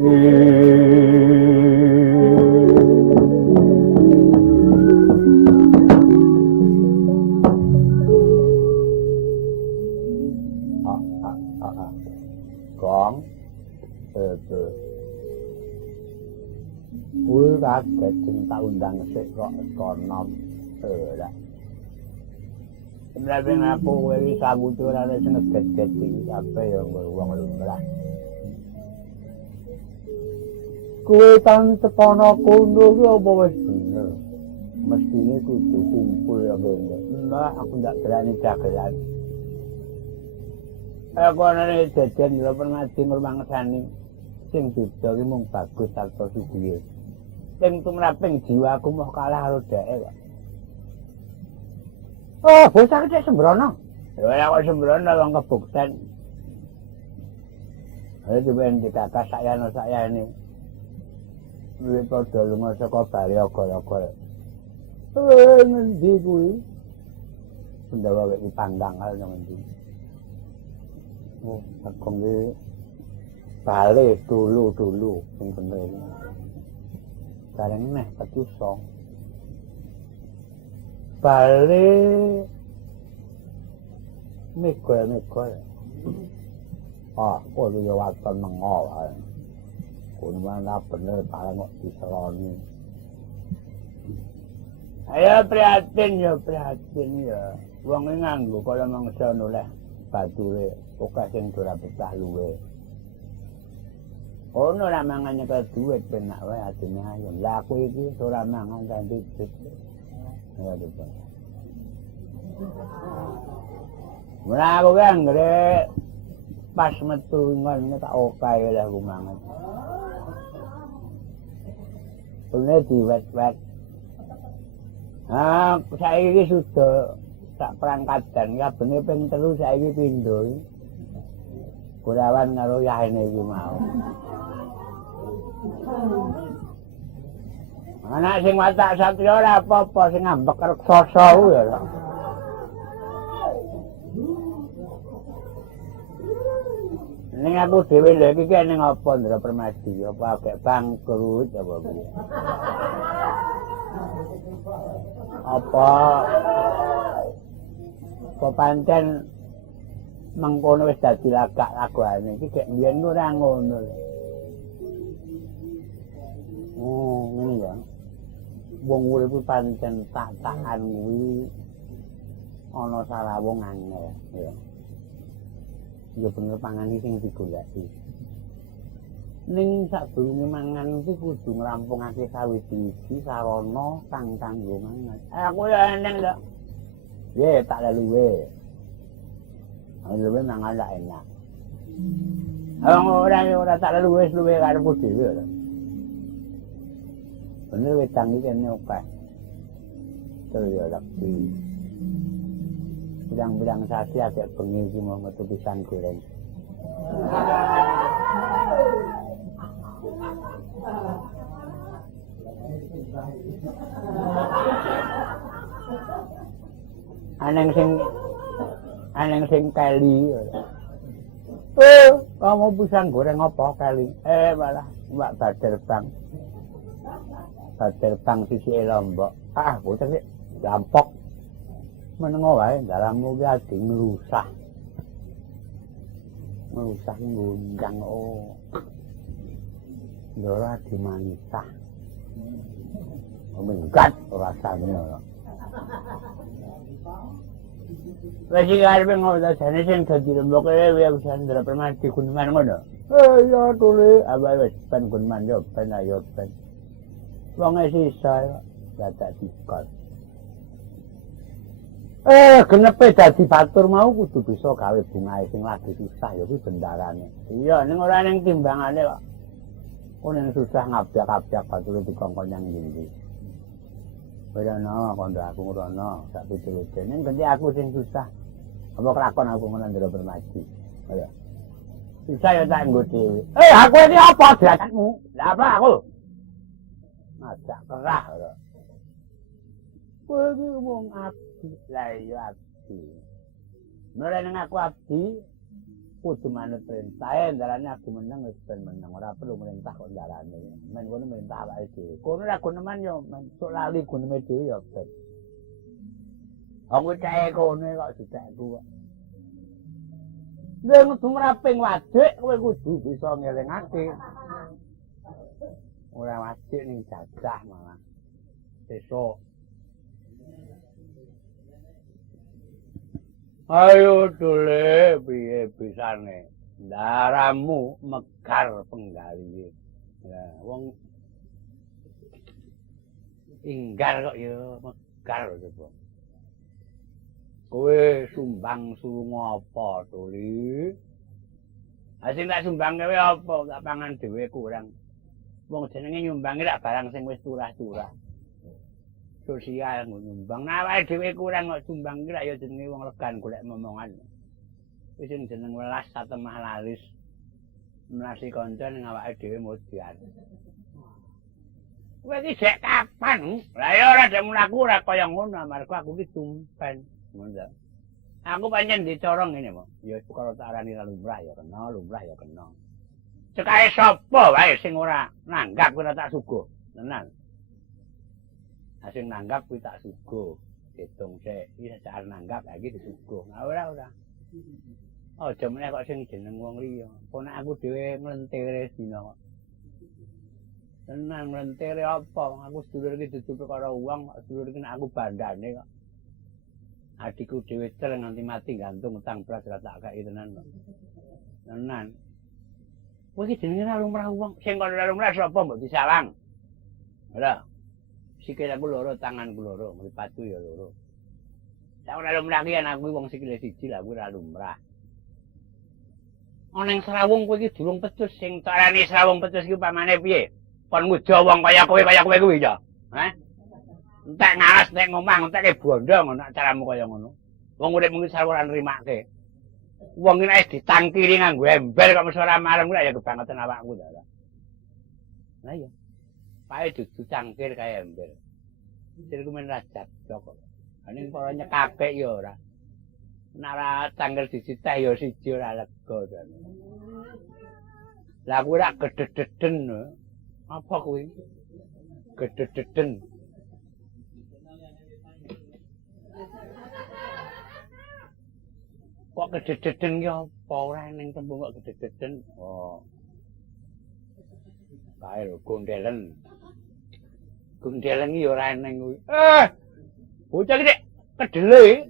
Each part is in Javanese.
Gong. Kuwi kaget sing tak undang sik kok kono. Ora. Mlamping aku iki sambutu ora sing geget iki kabeh ya wong lumrah. Kuwi tan tepono kono ki apa wis bener. Mestine kudu kumpul ya kene. Nah, aku ndak berani dagelan. Aku ana jajan lho permadi ngrumangsani sing beda ki mung bagus sarta sudiye. Sing tumraping jiwaku mau kalah karo dheke kok. Oh, bocah iki sembrono. Ya kok sembrono wong kebukten. Ayo diben dikakas sayane. Kuwi padha lunga saka Bali ogol-ogol. Ngendi kuwi? Pendawa iki pandang karo ngendi. Oh, takon iki Bali dulu sing bener. Bareng neh petuso. Bali mikul. Ah, kok yo waton mengo wae. Kuwi mana bener bareng kok diseloni. Ayo prihatin ya. Wong iki nganggo kaya mangsa noleh bature, pokoke sing ora pecah luwe. Ono ora mangan nyekel dhuwit penak wae atine ayo. Lah aku iki ora mangan kanthi duit. Ya gitu. Ora aku kan ngrek pas metu ngono tak okae lah aku mangan. Pune diwet-wet. Ah, saiki sudah tak perangkatan kabeh ping 3 saiki pindho. Kurawan karo yahene iki mau. Anak sing watak satria ora apa-apa sing ngambek reksasa kuwi ya. Ning aku dhewe lho iki ning apa Ndra Permadi apa agek bangkrut apa piye. Apa pancen mengkono wis dadi lagak laguane iki gek mbiyen ora ngono lho. Oh, ngene ya. Wong urip pancen tak-takan kuwi ana salah wong angel ya. Ya bener pangan iki sing digoleki. Ning sadurunge mangan iki kudu ngrampungake sawiji sarana kang kanggo mangan. Aku ya eneng lho. Ye tak laluwe. Laluwe mangan lak enak. Ora tak laluwe wis luwe karepku dhewe lho. Bener wedang iki kene akeh. Terus ya rapi. Bilang-bilang sasi agak bengi iki mau metu pisang goreng. Aneng sing kali. Kamu pisang goreng apa kali? Malah Mbak Badar Bang sisi Lombok. Ah, bocah iki gampok. Menengo wae dalammu ki adi ngrusak. Ngrusak ngundang Ndara adi manisah. Minggat rasane ora. Wis iki arepe ngono jane sing dadi lembok e wis Ndra Permadi Guneman ngono. Ya tole abae wis ben Guneman yo ben ayo ben. Wong sisa dadak dikon. Genepe dadi batur mau kudu bisa gawe bungae sing lagi susah ya kuwi bendarane. Iya ning ora ning timbangane kok. Kok ning susah ngabyak-abyak bature dikongkon nang ndi. Ora kondo aku ngono sak pitulute ning ganti aku sing susah. Apa kelakon aku ngono Ndra Permadi. Ayo. Susah ya tak nggo dhewe. Aku iki apa diatanmu? Lah apa aku? Majak kerah ora. Kowe iki wong abdi, lah iya abdi. Mulai nang aku abdi, kudu manut perintah ndarane aku meneng wis ben meneng ora perlu merintah kok ndarane men kono merintah awake dhewe kono ora guneman yo sok lali guneme dhewe yo ben aku cae kono kok dicekku kok nek kudu ngraping wadik kowe kudu bisa ngelingake ora wadik ning jajah malah sesuk ayo dole piye bisane ndaramu mekar penggalihe ya wong inggar kok ya mekar coba kowe sumbang sulung apa dole asing tak sumbang kowe apa tak pangan dhewe kurang wong jenenge nyumbangi rak barang sing wis turah-turah sosial nyumbang awake dhewe kurang kok sumbang ki ya jenenge wong legan golek momongan wis sing jeneng welas satemah laris melasi kanca ning awake dhewe modian kowe iki sek kapan lah ya ora dek mlaku ora kaya ngono amarga aku ki tumpen ngono aku pancen dicorong ngene mo ya perkara tak arani lumrah ya kena cekae sapa wae sing ora nanggap ora tak suguh tenan asing nanggap kuwi tak suguh hitung sik iki sak nanggap iki disuguh ora aja meneh kok sing jeneng wong liya ponak aku dhewe nglentere dina kok tenan nglentere apa aku sedulur iki dudu perkara uang sedulur iki aku bandane kok adikku dhewe cer nganti mati gantung utang beras ora tak kaki tenan kok tenan kowe iki jenenge lumrah wong sing kok lumrah sapa mbok disalang ora sikil aku loro, tanganku loro, mripatku ya loro. Sak ora lumrah ki anakku wong sikile siji lah kuwi ora lumrah. Ana ing Srawung kowe iki durung pecus sing carane Srawung pecus ki upamane piye? Kon nguja wong kaya kowe kuwi ya. Hah? Entek ngalas nek ngomong entek bondo ngono caramu kaya ngono. Wong urip mung iso ora nrimake. Wong iki nek ditangkiri nganggo ember kok mesti ora marem kuwi ya kebangetan awakku ta. Lah iya. Pae dudu cangkir kaya ember. Silku men rajak kok. Aning para nyekake ya ora. Nek ora cangkir siji teh ya siji ora lega jane. Lah kuwi rak gedededen. Apa kuwi? Gedededen. Kok gedededen ki apa ora ning tembung kok gedededen? Oh. Kae lho gondelen. Gondelen iki ora eneng kuwi. Bocah iki kedele.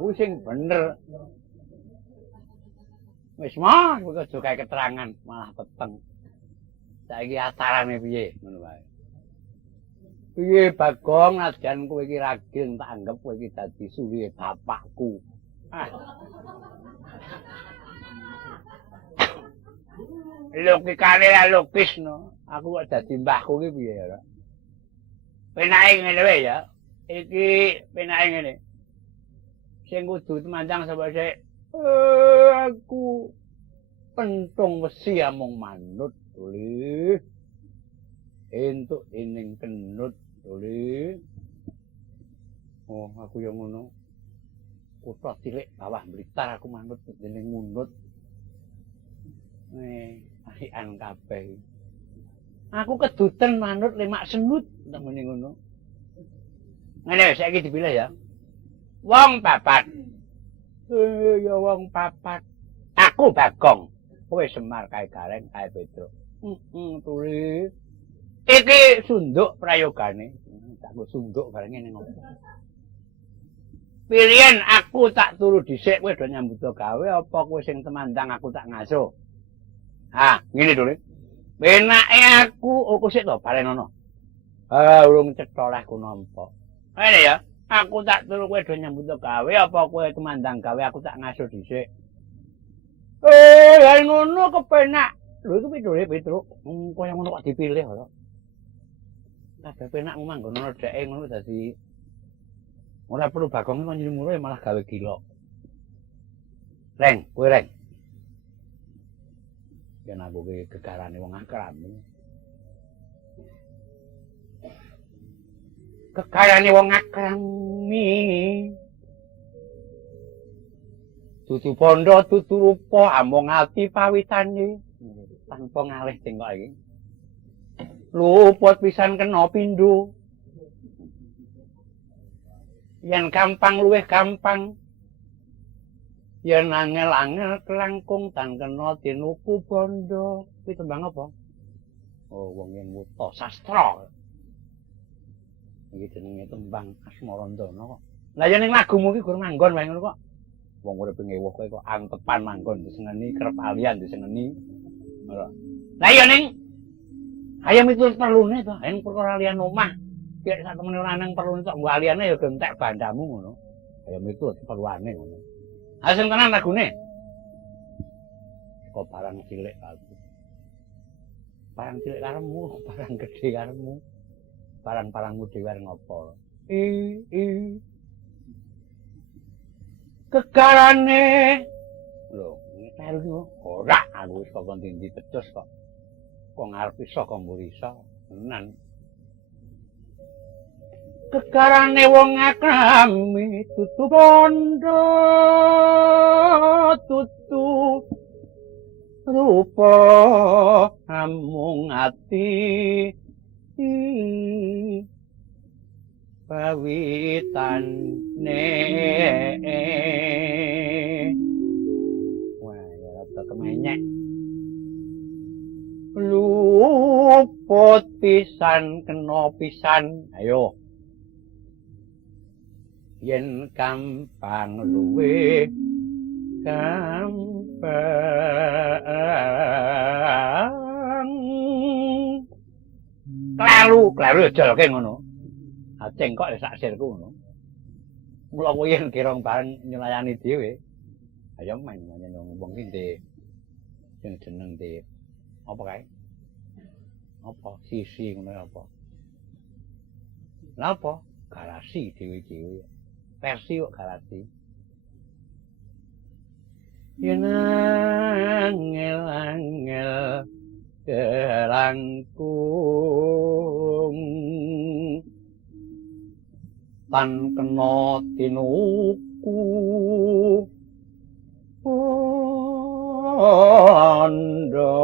Kuwi sing bener. Wis mah kowe aja kae keterangan malah peteng. Saiki atarane piye ngono wae. Piye Bagong najan kowe iki ragil tak anggap kowe iki dadi suwihe bapakku. Logikane la logis no. Aku kok dadi mbahku iki piye ya. Penake ngene wae ya. Iki penake ngene. Sing kudu temandang sapa sik. Aku pentung wesi amung manut Duli. Entuk ening kenut Duli. Oh, aku yang ngono. Kutha cilik bawah Blitar aku manut dening ngunut. Asikan kabeh. Aku keduten manut lemak senut temene ngono. Ngene saiki dipilih ya. Wong papat. Ya wong papat. Aku Bagong. Kowe Semar kae Gareng kae Petruk. Tuli. Iki sunduk prayogane. Tak go sunduk bareng ngene ngono. Pilihan aku tak turu dhisik kowe do nyambut gawe apa kowe sing temandang aku tak ngaso. Ngene Tuli. Benake aku sik to barenono. Urung cetha olehku nampa. Ngene ya, aku tak turu kowe do nyambut gawe apa kowe temandang gawe aku tak ngaso dhisik. Ya ngono kepenak. Lho iku Tuli Petruk. Kaya ngono kok dipilih lho. Kabeh penak manggono dheke ngono dadi ora perlu Bagong kok nyrimuro malah gawe gila. Reng, kowe Reng. Yen aku ki gegarane wong akram. Gegarane wong akram. Dudu bondo dudu rupa amung ati pawitane tanpa ngalih cengkok iki. Luput pisan kena pindho. Yen gampang luwih gampang. Yen angel-angel kelangkung tan kena tinuku bondo. Kuwi tembang apa? Oh, wong yen wuta sastra. Iki jenenge tembang Asmarandana kok. Lah yen ning lagumu iki gur manggon wae ngono kok. Wong urip ngewuh kowe kok antepan manggon disengeni kerep alian disengeni. Lah ya ning ayam itu perlune to, yen perkara alian omah. Nek sak temene ora nang perlune tok nggo aliane ya gentek bandamu ngono. Ayam itu perluane ngono. Ha sing tenan lagune. Kok barang cilik aku. Barang cilik karemu, barang gedhe karemu. Barang-barangmu dhewe arep ngopo? Kekarane lho ngetel ora aku wis kok ndi pecus kok ngarep iso kok mburi iso tenan kekarane wong akrami tutu bondo tutu rupa amung ati pawitane wah ya rada kemenyek luput pisan kena pisan ayo yen gampang luwih gampang kleru jolke ngono aceng kok sak sirku ngono. Mula kowe yen kirang bareng nyelayani dhewe. Ayo main nyen wong iki sing jeneng di apa kae? Apa sisi ngono apa? Lha apa? Garasi dhewe-dhewe. Versi kok garasi. Yen angel-angel kelangkung tan kena tinuku bondo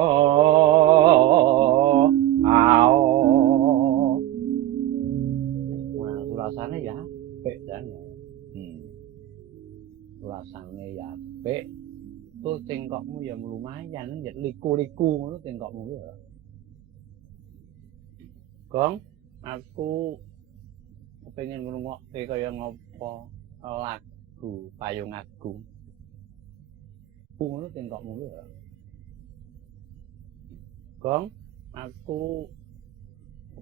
ao wah sulasane ya apik dan sulasane ya apik tuh cengkokmu ya lumayan ya liku-liku ngono cengkokmu ya Gong aku pengen ngrungokke kaya ngopo lagu Payung Agung. Ngono tengkokmu ya. Gong, aku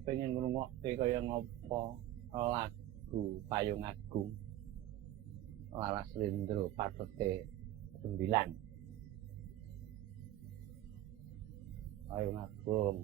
pengen ngrungokke kaya ngopo lagu Payung Agung. Laras Lindro patete 9. Payung Agung.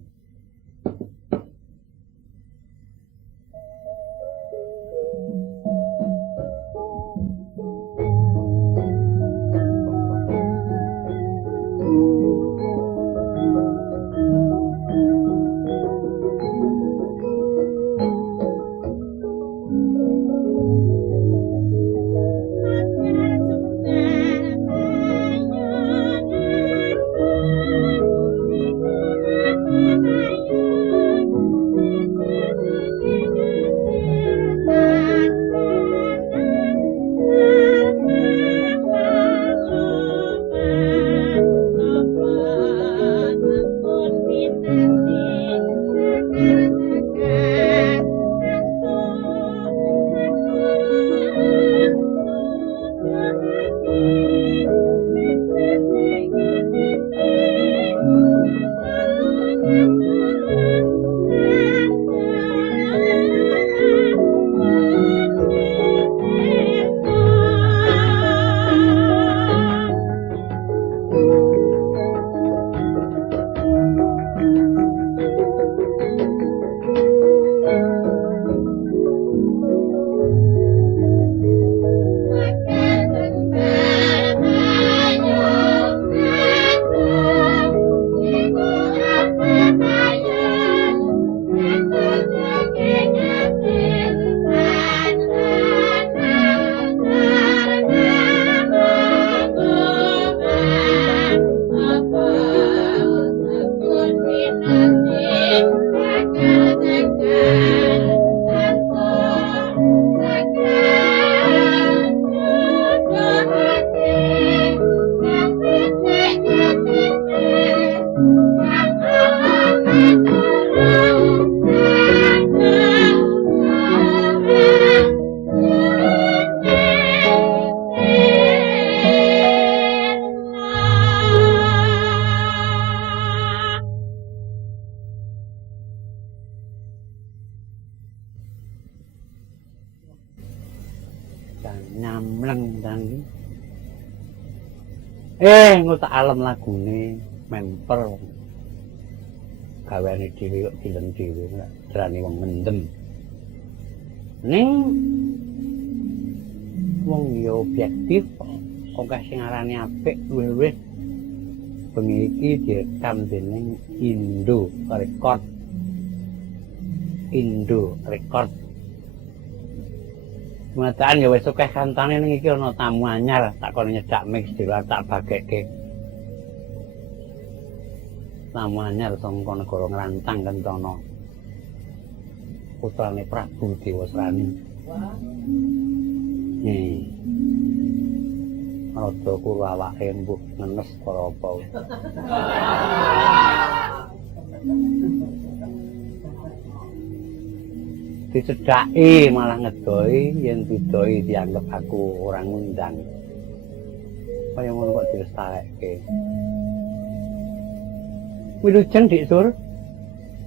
nyamleng dan ngutak alam lagune memper gaweane dhewe kok dilem dhewe drane wong mendem ning wong yo objektif kok sing arane apik luwih bengi iki direkam dening Indo Record Mataan ya wis akeh kantane ning iki ana tamu anyar tak kono nyedak mix di luar tak bagekke. Tamu anyar saka negara Ngrantang Kentono. Putrane Prabu Dewasrani. Rada kula awake mbuh nenes para apa. Dicedhaki malah ngedoi yen didoi dianggep aku orang ngundang. Kaya ngono kok dilestarekke. Wilujeng Dik Sur.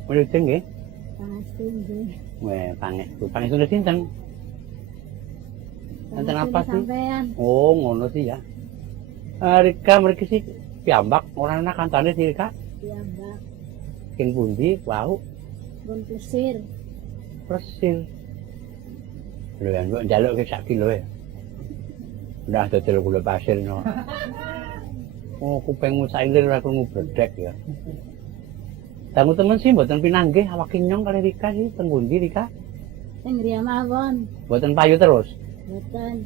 Wilujeng nggih. Pangesti nggih. Weh, pangestune sinten? Enten apa sih? Sampean. Oh, ngono sih ya. Rika mriki sih piyambak ora ana kancane sih Rika. Piyambak. King pundi wau? Pun Plesir. Persil. Lho yang kok njaluk ke sak kilo ya. Ndah dodol gula pasir no. Oh, kupengmu sailir ora krungu bledek ya. Tamu temen sih mboten pinanggih awak nyong kali Rika sih teng pundi Rika? Teng griya mawon. Mboten payu terus. Mboten.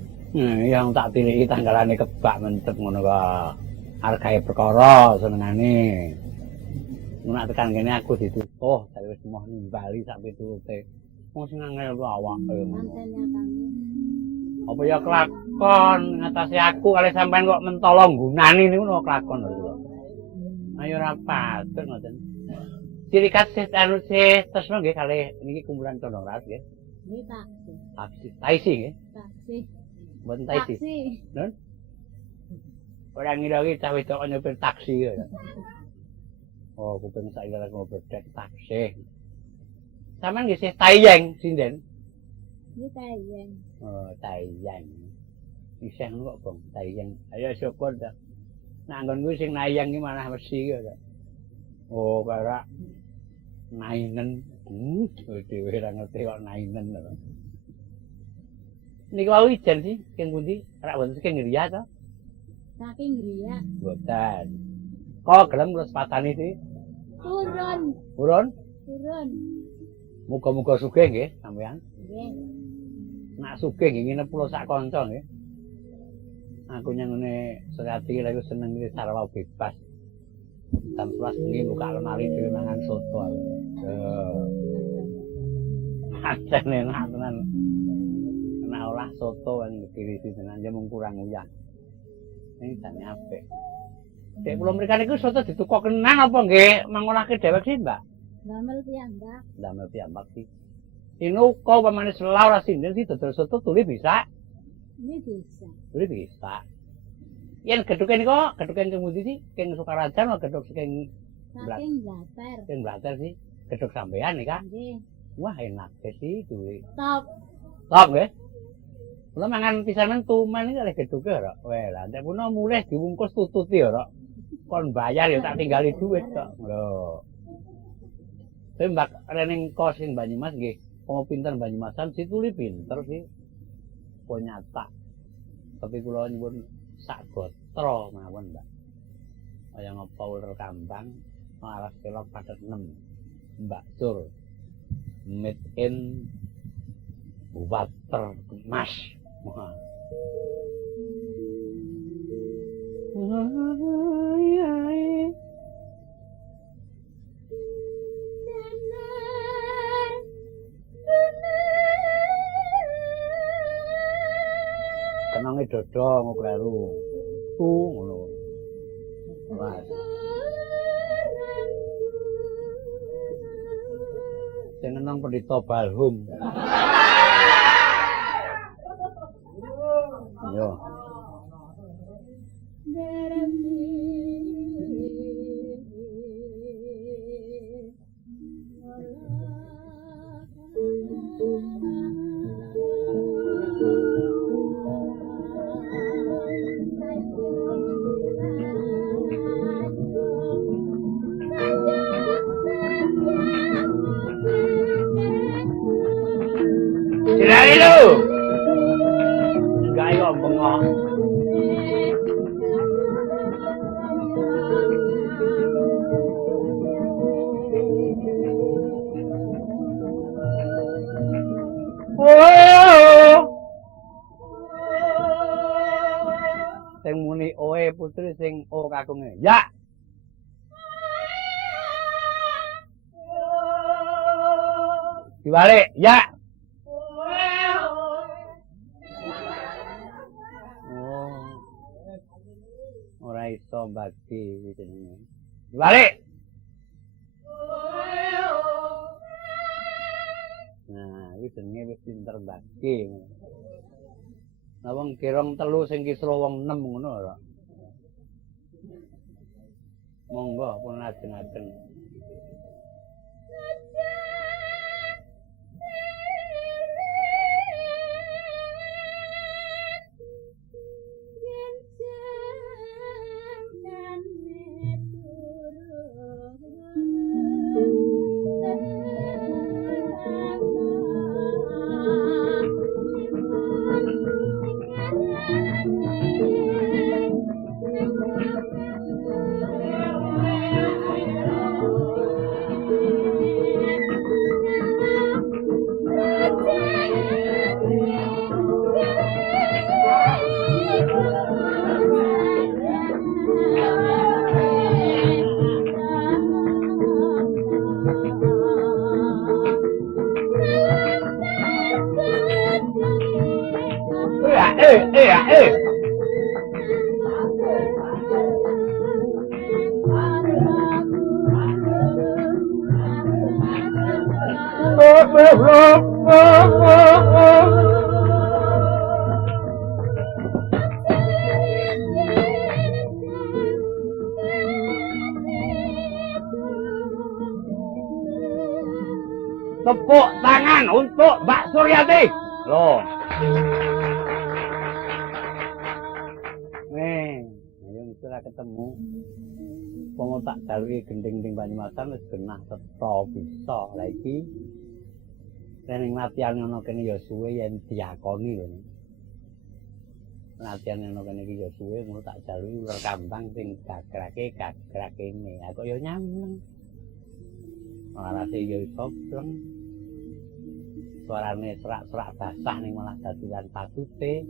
Yang tak tiliki tanggalane kebak mentep ngono kok. Hargae perkara senengane. Nek tekan kene aku ditutuh, tapi wis moh nimbali sak pitulute. Wong sing angel awake. Manten nyatane. Apa ya kelakon ngatasi aku kali sampean kok mentolo gunani niku no kelakon lho. Ayo ora patut ngoten. Ciri khas anu tresno nggih kalih niki kumpulan Condong Ras nggih. Nggih taksi. Taksi nggih. Taksi. Mboten taksi. Nun. Ora ngira iki cah wedok nyopir taksi ya. Oh, kuping saiki lek ngobrol taksi. Sampeyan nggih sih Taiyang sinden. Nggih Taiyang. Oh, Taiyang. Isih ngono kok, Bang. Taiyang. Ayo syukur ta. Nak nggonku sing Nayang iki malah mesti ya. Oh, kara Nainen. Dhewe ora ngerti kok Nainen lho. Niki wau ijen sih, keng pundi? Rak wonten saking Griya to? Saking Griya. Mboten. Kok gelem kula sepatani sih? Turun. Purun? Turun. Muga-muga sugih nggih sampeyan. Nggih. Nak sugih nggih nginep kula sak kanca nggih. Aku nyangene Sriati lha iku seneng iki sarwa bebas. Jam 11 bengi buka lemari dhewe mangan soto. Acene enak tenan. Enak olah soto yang dikirisi tenan ya mung kurang uyah. Ini jane apik. Dek kula mrikan niku soto ditukokenan apa nggih mangolake dhewek sih, Mbak? Damel piyambak. Damel piyambak sih. Inuko pamane sela ora sinden sih dodol soto tuli bisa. Ini bisa. Tuli bisa. Yen gedhuke niku, gedhuke kemudian sih keng Sukarajan apa gedhuk saking Saking Blater. Keng Blater sih. Gedhuk sampean nih, Kak. Nggih. Wah, enak sih duwe. Top. Top nggih. Kula mangan pisanan tuman iki kalih gedhuke ora. Weh, lah nek puno mulih diwungkus tututi ora. Kon bayar ya tak tinggali duit kok. Lho. Tapi Mbak Reneng kos sing Banyumas nggih, wong pinter Banyumasan situli pinter sih. Kok nyata. Tapi kula nyuwun sak gotra mawon, Mbak. Kaya ngapa uler kambang alas kelok padet 6. Mbak Sur. Made in water emas. Wah. Kenange dodo ngokleru. Ngono. Mas. Sing nang Pendhita Balhum. Yo. Balik lu. Enggak ayo bengok. Sing muni oe putri sing o kakunge. Ya. Dibalik, ya. Oh. Ora iso bagi jenenge. Dibalik. Nah, iki jenenge wis pinter bagi. Lah wong kirong 3 sing kisra wong 6 ngono ora. Monggo pun lajeng-lajeng. Tepuk tangan untuk Mbak Suryati. Loh. Ayo sudah ketemu. Wong tak jaluki gending-gending Banyumasan wis genah tetha bisa. Lah iki ning latihan ngono kene ya suwe yen diakoni lho. Latihan ngono kene iki ya suwe ngono tak jaluki ular kambang sing gagrake ini. Aku ya nyameng. Larase ya iso pleng. Suarane serak-serak basah ning malah dadilan patute.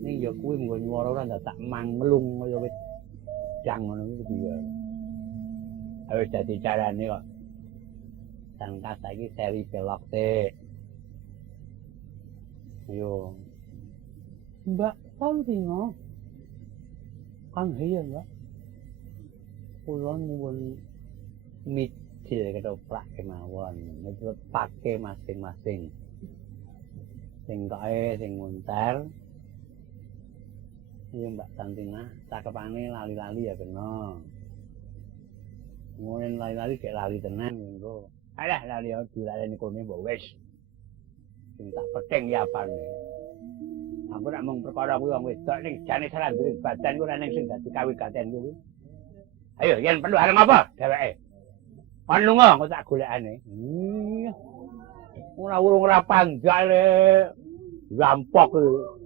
Ning ya kuwi mengko nyuwara ora tak manglung kaya wit jang ngono iki piye. Ayo dadi carane kok. Sangka saiki seri belok sik. Yo. Mbak, tau dingo. Kang iya, Mbak. Kula nyuwun micil ketoprak kemawon. Pake masing-masing. Sing kae sing munter. Iya Mbak Santina, cakepane lali-lali ya kena. Ngono lali-lali kayak lali tenan mengko. Alah lali yo dilaleni kene mbok wis. Sing tak peting ya apane. Aku nek mung perkara kuwi wong wedok ning jane salandring badan ku ora ning sing dadi kawigaten kuwi. Ayo yen perlu arep apa dheweke? Kon lunga engko tak golekane. Ora urung ora panjal le. Rampok kuwi.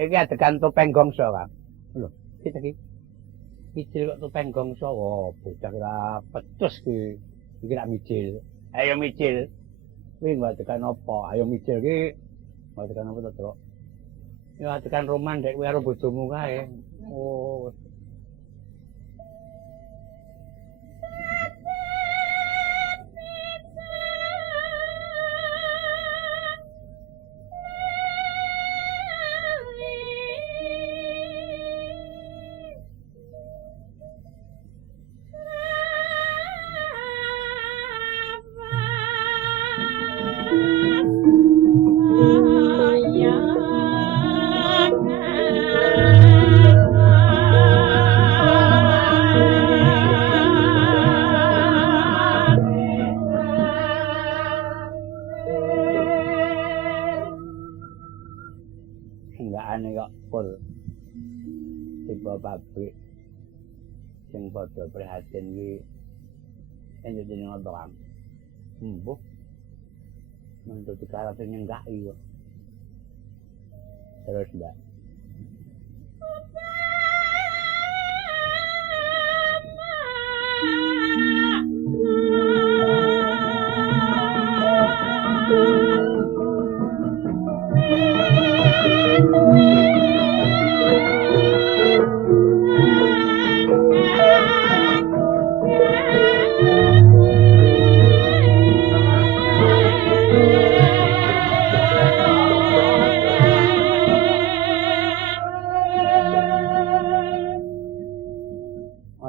Iki adegan topeng gongso, Kang. Lho, iki iki. Micil kok topeng gongso. Oh, bocah ora petus ki. Iki lak micil. Ayo micil. Kuwi nggo adegan apa? Ayo micil ki. Nggo adegan apa to, Truk? Ya adegan roman dek kowe karo bojomu kae. Oh. saka pabrik sing padha prihatin iki entuk jeneng apa Kang? Mbuh. Mentu dikarep nyenggaki kok. Terus Mbak.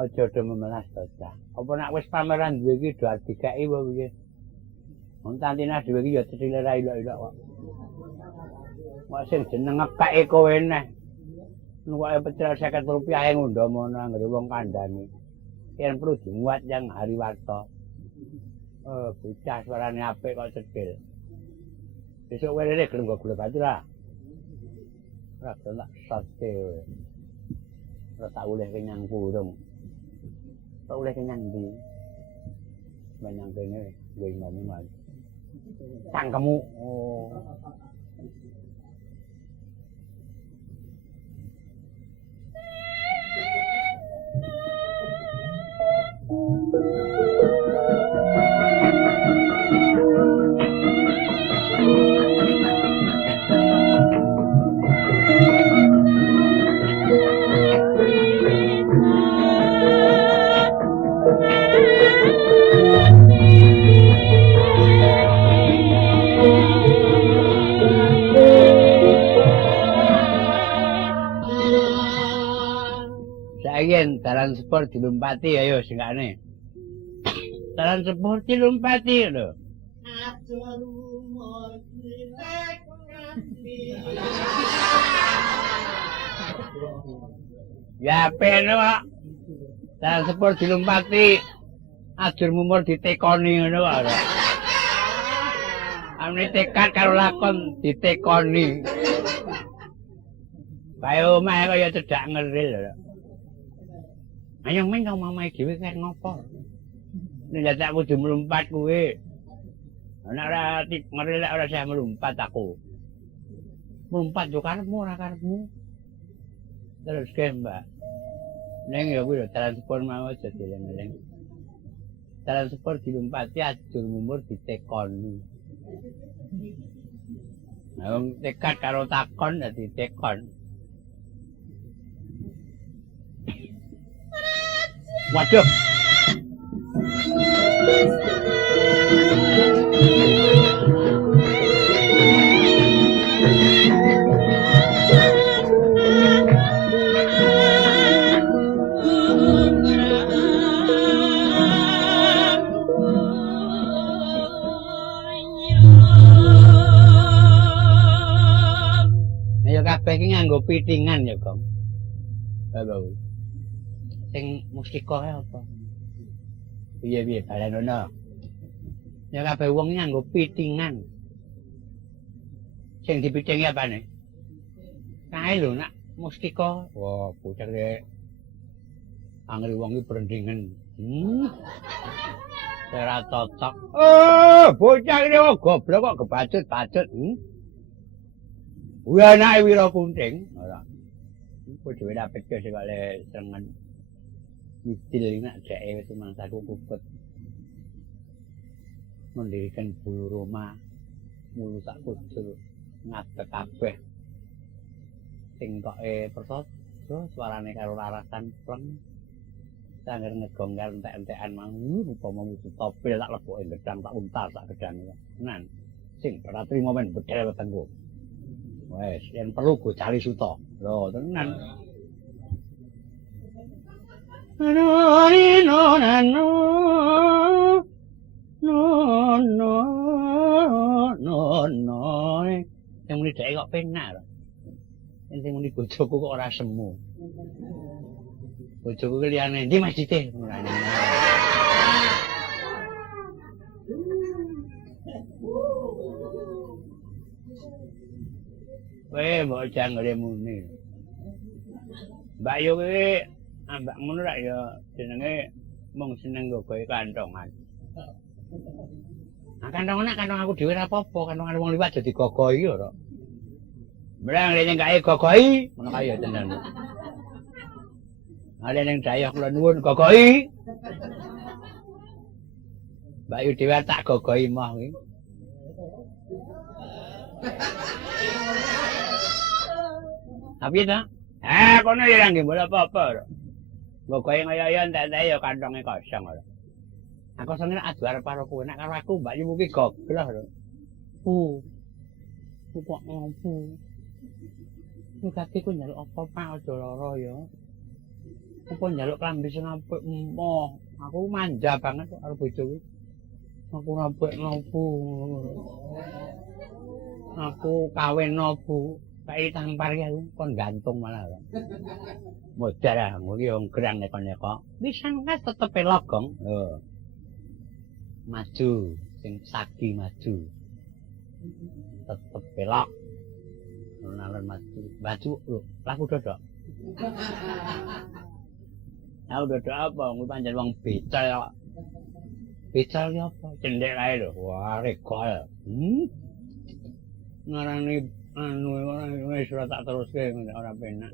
Aja do memelas to, Cah. Apa nek wis pameran duwe iki do dikeki apa piye? Wong Tantina dhewe iki ya cecilera ilok-ilok kok. Mak sing jeneng ngekeki kowe neh. Nuwake pecel 50 rupiah ngundha mono anggere wong kandhani. Yen perlu dimuat yang Hariwarta. Bocah suarane apik kok cedhil. Besok werene gelem go golek batu lah. Ora tak sate kowe. Ora tak oleh kenyang burung. Tak oleh kenyang ndi? Menyang kene gue ngene mas. Cangkemmu. Oh. Saiki dalan sepur dilumpati ayo singkane. Dalan sepur dilumpati lho. Ya peno kok. Dalan sepur dilumpati. Ajur mumur ditekoni ngono kok. Amne tekad karo lakon ditekoni. Bae omahe kaya cedak ngeril lho. Ayo men kang mamae dhewe kaya ngopo? Nek tak kudu mlumpat kuwe. Nek ora ngeril ora saya mlumpat aku. Mlumpat yo karepmu ora karepmu. Terus ke Mbak. Neng ya kuwi dalan sepur mau aja dileng-eleng. Dalan sepur dilumpati ajur mumur ditekoni. Nah, wong tekad karo takon dadi tekon. Waduh. Ayo kabeh iki nganggo pitingan ya, Gong. Halo. Sing mustika kae apa? Piye-piye balenono. Ya kabeh wong nganggo pitingan. Sing dipitingi apane? Kae lho nak mustika. Wah, bocah rek. Angger wong iki brendingen. Ora cocok. Oh, bocah iki kok goblok kok kebacut-bacut. Kuwi anake Wira Kunting. Ora. Iku dhewe dapet ke sing kok le serengan. Midil nak dheke wis mangsaku kupet. Mendirikan bulu Roma mulu sak kudu ngadeg kabeh. Sing koke persojo suarane karo larasan pleng. Sangger ngegong karo entek-entekan mang upama musuh topil tak leboke gedang tak untar tak gedane. Tenan. Sing ora trimo men bedel wetengku. Wes, yen perlu go cari suta. Lho, tenan. No, yang muni dhek kok penak lho. Sing muni bojoku kok ora semu. Bojoku ki liyane ndi Mas Dite? Weh, mbok jangan muni. Mbak Yu kuwi ambak ngono rak ya jenenge mung seneng nggogohi kantongan. Nah, kantongan kantong aku dhewe ora apa-apa, kantongan wong liwat dadi gogohi ora. Mrang rene kae gogohi, ngono kae ya tenan. Ada yang daya kula nuwun gogohi. Mbak Yu dhewe tak gogohi mah kuwi. Tapi ta? Kono ya nggih mbola apa-apa ora. Gogohi kaya entek ya kantonge kosong ora. Aku seneng adu arep karo kowe nek karo aku Mbak Yu kuwi gogloh ora. Kok ngopo? Nggak ku njaluk apa Pak aja lara ya. Apa njaluk klambi sing apik emoh. Aku manja banget kok karo bojoku. Aku rapek nopo. Aku kawin nopo. Kayak tampar ya kon gantung malah. Modal ah ngono yo gerang neko-neko. Wis kan tetep elok, Gong. Lho. Maju sing sagi maju. Tetep elok. Alun maju lho, laku dodok. Aku dodok apa? Kuwi pancen wong becel kok. Becel ki apa? Cendhek ae lho. Wah, regol. Ngarani wis ora tak teruske ora penak.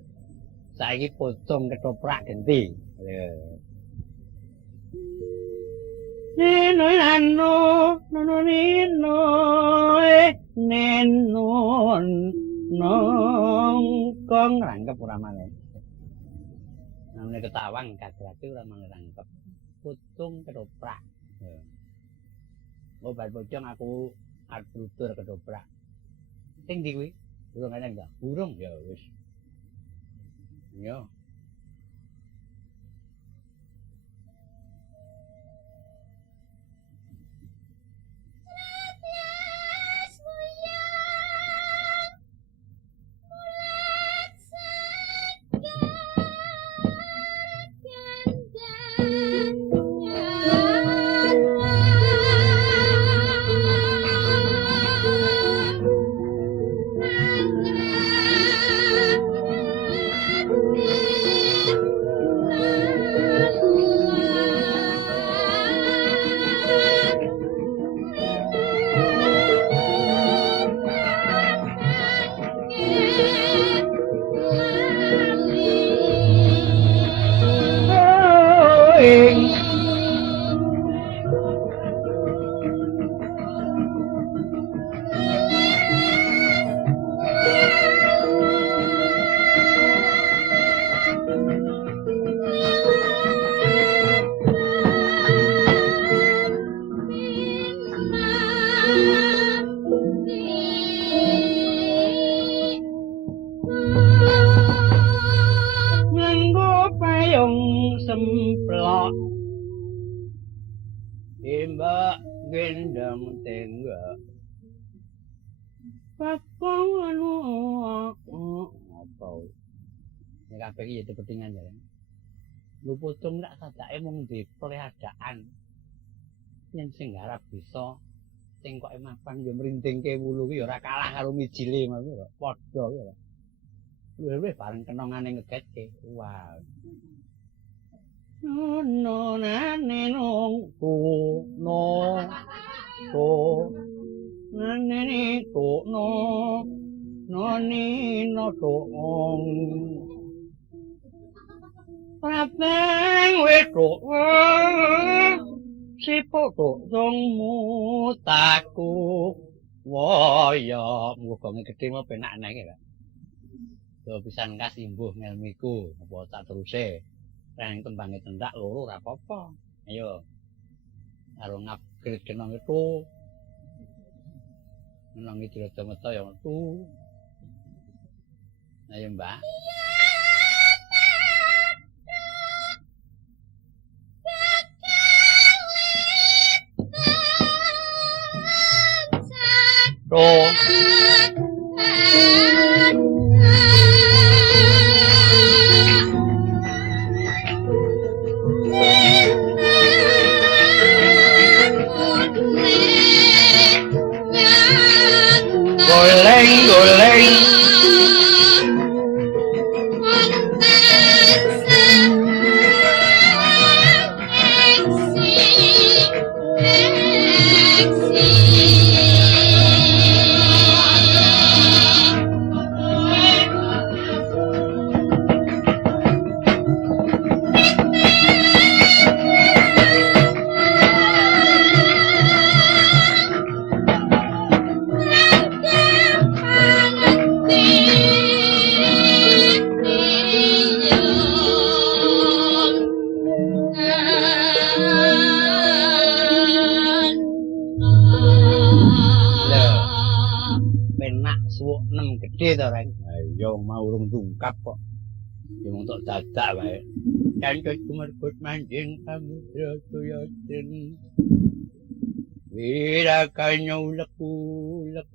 Saiki pocong ketoprak genti. Lho. Neno nino nenon nongkong rangkep ora maneh. Namanya ketawang kadrati ora maneh rangkep. Putung ketoprak. Obat pocong aku arep bludur ketoprak. Sing ndi kuwi? Burung ana enggak? Burung ya wis. Yo. Semplok imbak gendang tenggak pakong anu apa nek kabeh iki ya kepentingan ya lu putung nek sadake mung dipelihadaan yen sing garap bisa sing kok mapan yo mrintingke wulu ki ora kalah karo mijile mah padha ya luwih bareng kenongane ngegetke wow no nane nong tu no to nane to no no ni no to ong papeng we to si po to dong mu taku woyo mugonge gedhe mau penak nek ya do pisan kas imbuh ngelmiku apa tak teruse yang tembange tendak loro ora apa-apa. Ayo. Karo ngupgrade kenong itu. Kenong iki rada-rada ya metu. Ayo, Mbak. Tuh. Goleng goleng enak suwuk 6 gedhe to, Reng. Ayo mau urung tungkap kok. Ya mung tok dadak wae. Cancuk kumerbut manjing samudra suyaden. Wirakanyo ulek-ulek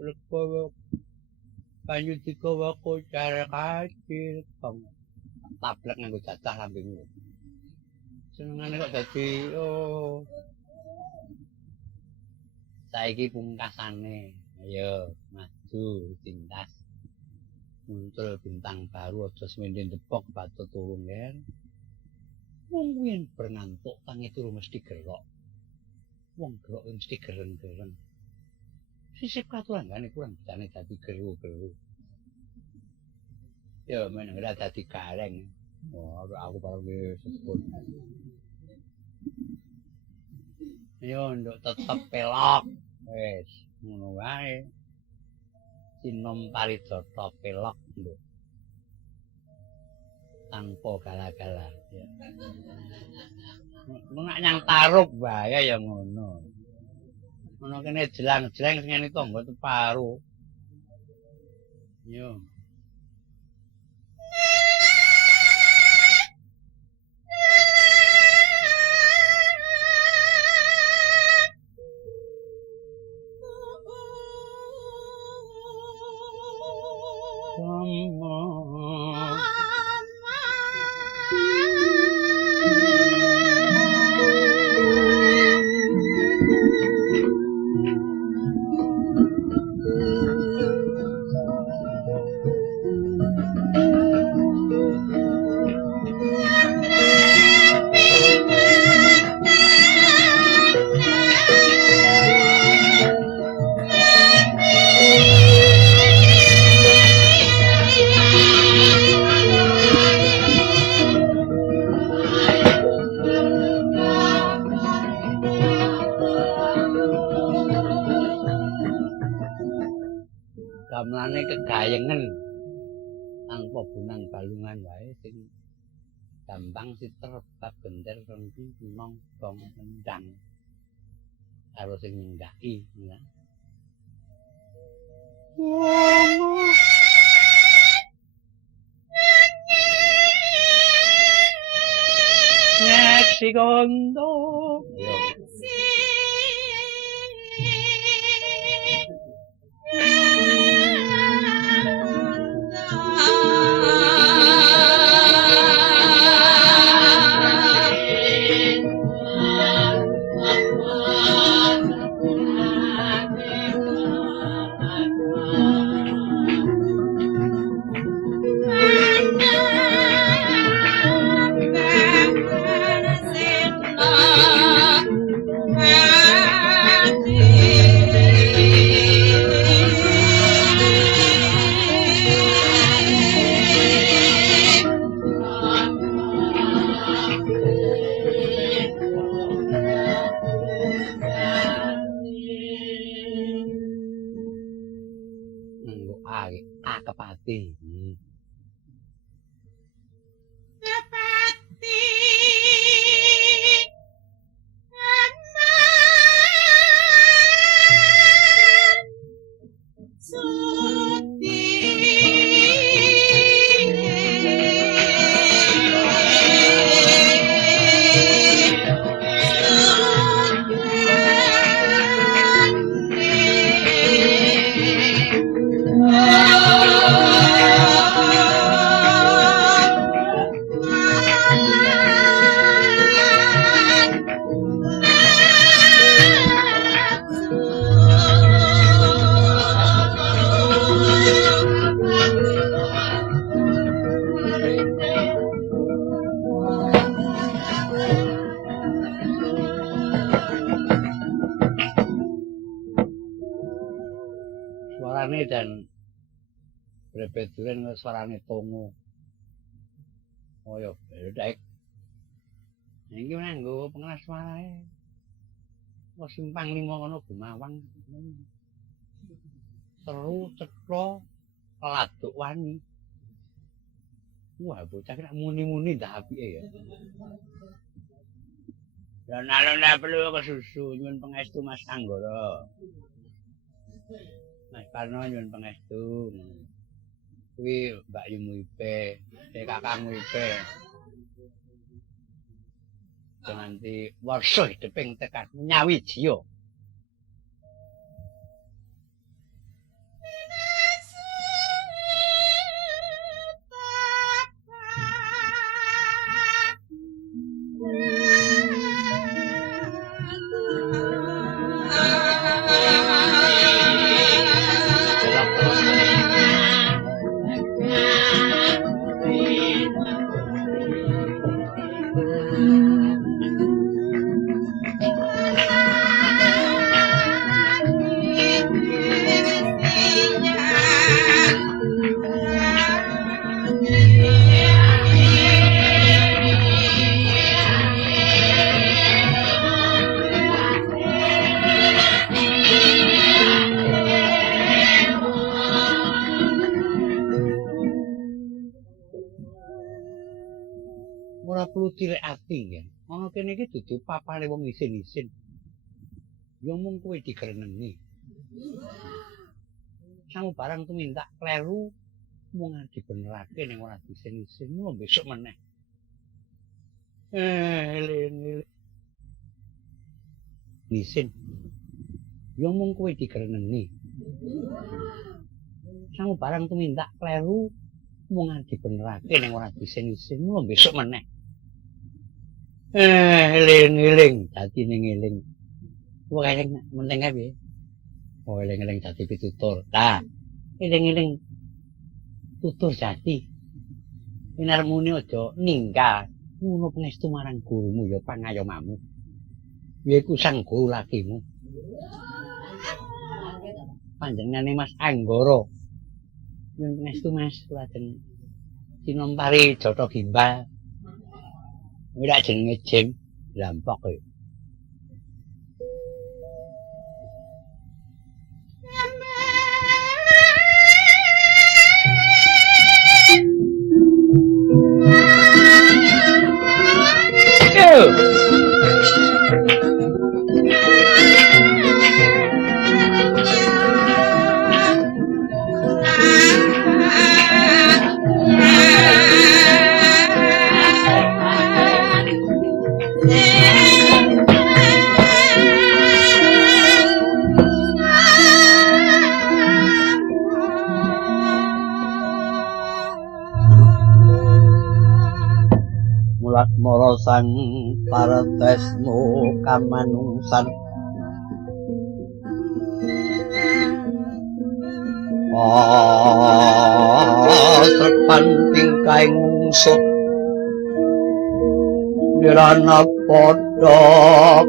kanyu digawa kocar kacil kong. Tablek nganggo cacah lambemu. Senengane kok dadi saiki pungkasane. Ayo maju tintas. Muncul bintang baru aja semenden depok batu turun kan. Wong yen berngantuk tangi turu mesti gerok. Wong gerok mesti gereng-gereng. Sisip katulanggane kurang bisane dadi geru-geru. Ya men ora dadi gareng. Wah, aku parang sebut. Yo nduk tetep pelok. Wis, ngono wae. Sinom parijata pelok nduk. Tanpa gala-gala. Ya. Nek nyang tarup wae ya ngono. Ono kene jelang-jelang sing ngene tangga teparu. Yo. Gamelane kegayengen tanpa bunang balungan wae sing gampang sitrebab benter rengki nong bong endang karo sing nyenggaki ya. Nyeksi kondo kepati. Suarane dan brebet duren suarane tongo. Oh ya bedhek. Iki nganggo pengeras suarae. Kok simpang 5 kono Gumawang. Seru cetha laduk wani. Wah bocah kira muni-muni ndak apike ya. Dan alon perlu kesusu nyuwun pangestu Mas Anggara. Mas Parno nyuwun pangestu. Kuwi Mbak Yumu Ipe, kakangmu Ipe. Nganti warsa hiduping tekan Nyawijaya. Ora perlu cilik ati ya. Ana kene iki dudu papane wong isin-isin. Ya mung kowe digrenengi. Samu barang tumindak kleru mung dibenerake ning ora disin-isin mula besok meneh. Eling. Isin. Ya mung kowe digrenengi. Samu barang tumindak kleru mung dibenerake ning ora disin-isin mula besok meneh. Eling-eling dadi ning eling. Wong eling meneng ae piye? Oh eling-eling dadi pitutur. Lah, eling-eling tutur jati. Inarmune aja ninggal ngono pangestu marang gurumu ya pangayomamu. Yaiku sang guru lakimu. Panjenengane Mas Anggara. Nyuwun pangestu Mas lajeng sinampari Jata Gimbal. Ora jenenge Jim, lampok kowe. Mara sang paretresna kamanungsan serpan tingkaing mungsuh nirana padha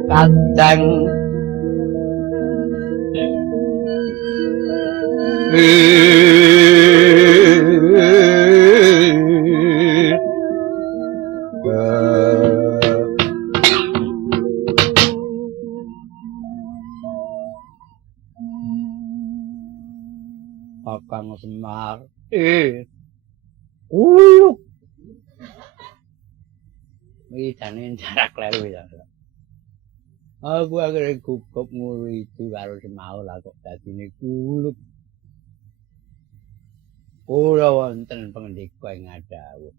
kadang Kakang Semar. Iki jane jarak kleru ya. Aku akhire gugup ngono itu karo semau lah kok dadine kuluk. Ora wonten pangandika ing adawuh.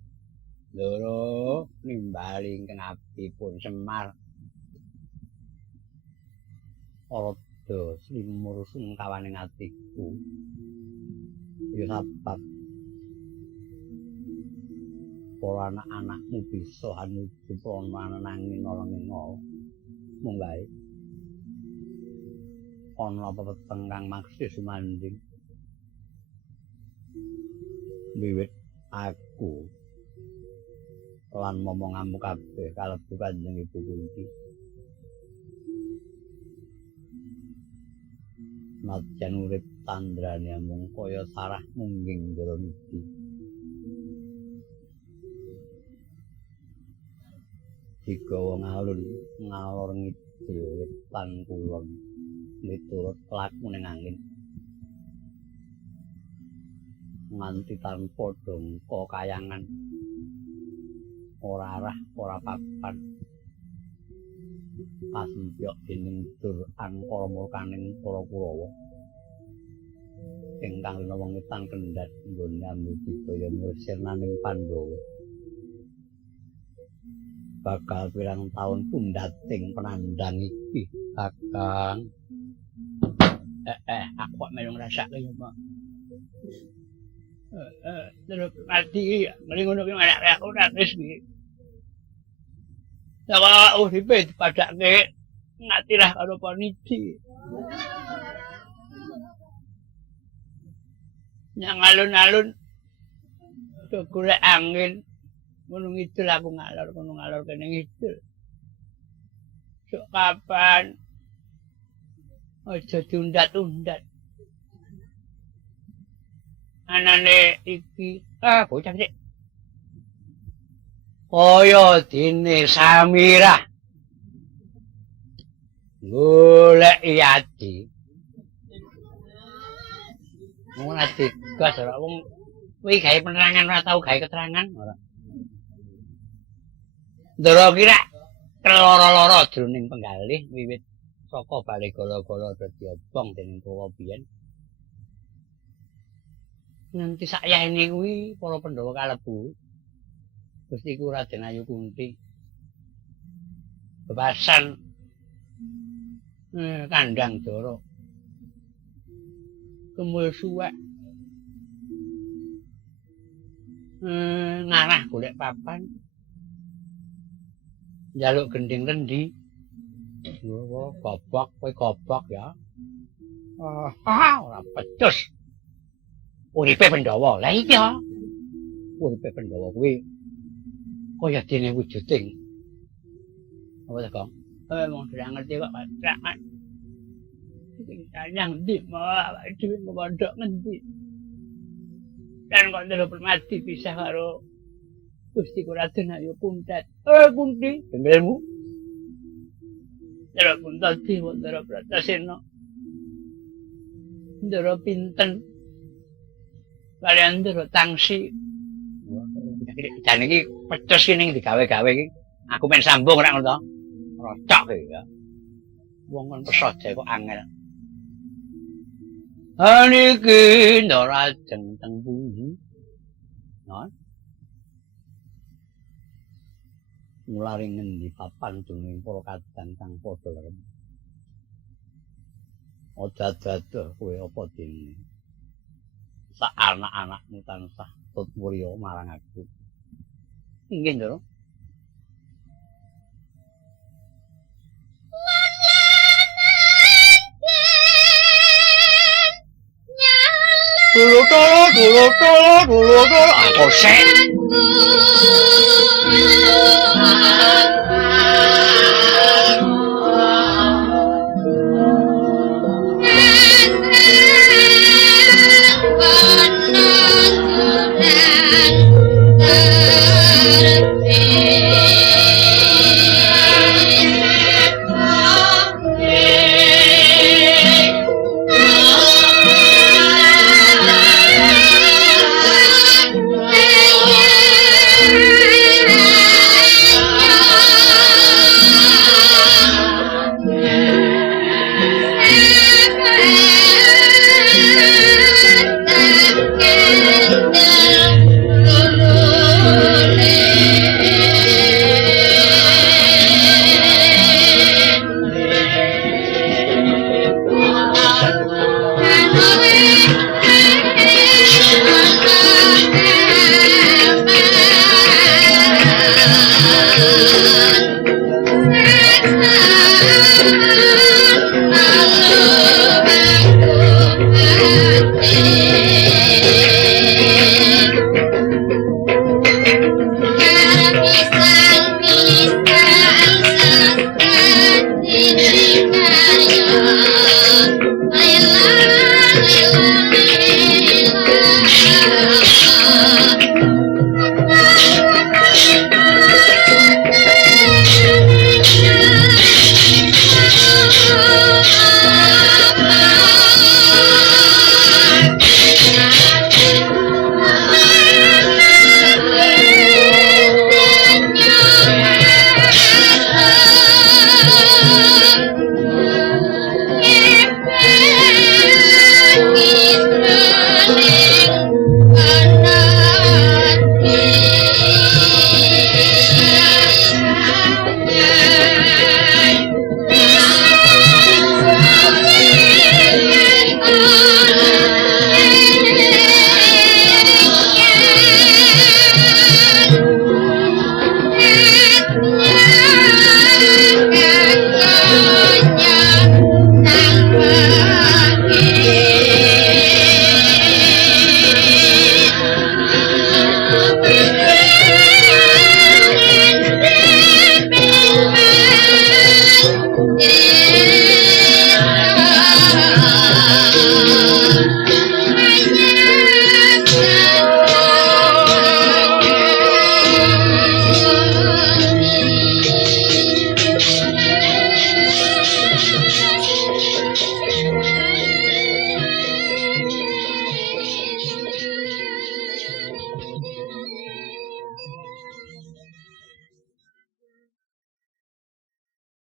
Loro nimbali ingkang abdipun Semar. Arada slimur sungkawaning atiku. Ya sabab para anak-anakmu bisa hanuju prana nanging nolong mung bae. Ana pepeteng kang maksud sumanding. Wiwit aku lan momonganmu kabeh kalebu Kanjeng Ibu Kunti. Nadyan urip tandrane mung kaya sarah mungging jero niki. Digawa ngalun ngalor ngidul wetan kulon miturut laku ning angin. Nganti tanpa dongko kayangan ora arah ora papan pasempyok dening dur angkara murkaning para Kurawa ingkang rena wengitan kendhat nggon nyambut daya ngresirnaning Pandhawa. Bakal pirang taun pundhating penandang iki, Kakang. Aku kok melu ngrasake ya, Pak. Terus mati mrene ngono ki anak aku nangis iki. Lah uripe dipadake ngatirah karo paniti. Nyang alun-alun golek angin ngono ngidul aku ngalor kene ngidul. Sok kapan aja diundat-undat. Anane iki bocah sik. Kaya dene Samirah. Golek Yadi. Wong ati gas ora wong kuwi gawe penerangan ora tau gawe keterangan ora. Ndara kira keloro-loro jroning penggalih wiwit saka bali gala-gala dadi obong dening Kowe biyen. Nganti sakyahene kuwi para Pandhawa kalebu Gusti ku Raden Ayu Kunti. Bebasan kandhang Dara. Kemul suwek. Ngarah golek papan. Njaluk gending rendi. Gobok, kowe gobok ya. Ora pecus. Uripe Pandhawa. Lah iya. Uripe Pandhawa kuwi kaya dene wujuding. Apa ta, Kang? Wong ora ngerti kok patrakan. Sing kanyang ndi malah dhewe ngondok ngendi. Dan kok ndelok permati pisah karo Gusti Raden Ayu Kuntet. Kunti, dengelmu. Ndara Kuntati Ndara Bratasena. Ndara pinten. Kalian Ndara Tangsi. Dan iki pecus ki ning digawe-gawe iki. Aku men sambung ora ngono to. Rocok iki ya. Wong kon pesoje kok angel. Aniki Ndara Ajeng teng pundi? Nah. Mulari ngendi papan jroning para kadang kang padha lerem. Aja dadah kowe apa dene. Sak anak-anakmu tansah tut mulya marang aku. Inggih, Ndara. Dulu, aku sen.